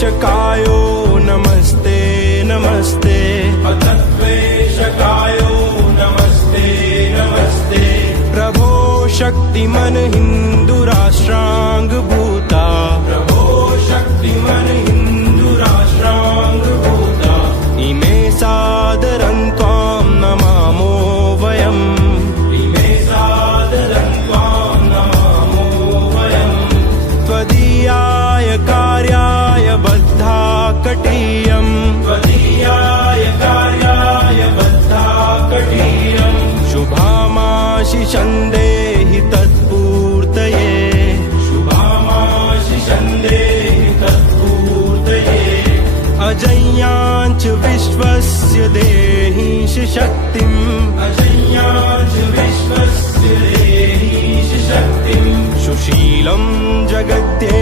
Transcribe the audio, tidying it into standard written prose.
अतद्वेषकायो नमस्ते नमस्ते अतद्वेषकायो नमस्ते नमस्ते प्रभो शक्तिमन हिंदू राष्ट्रांग भूता प्रभो शक्तिमन हिंदू राष्ट्रांग भूता इमे सादरं त्वां नमामो वयम् इमे सादरं त्वां नमामो वयम् त्वदीयाय कार्याय बद्धाकटीयम् त्वदीयाय कार्याय बद्धाकटीयम् शुभामाशिषं देहि तत्पूर्तये शुभामाशिषं देहि तत्पूर्तये अजय्याञ्च विश्वस्य देहीश शक्तिम् अजय्याञ्च विश्वस्य देहीश शक्तिम् सुशीलं जगत्ये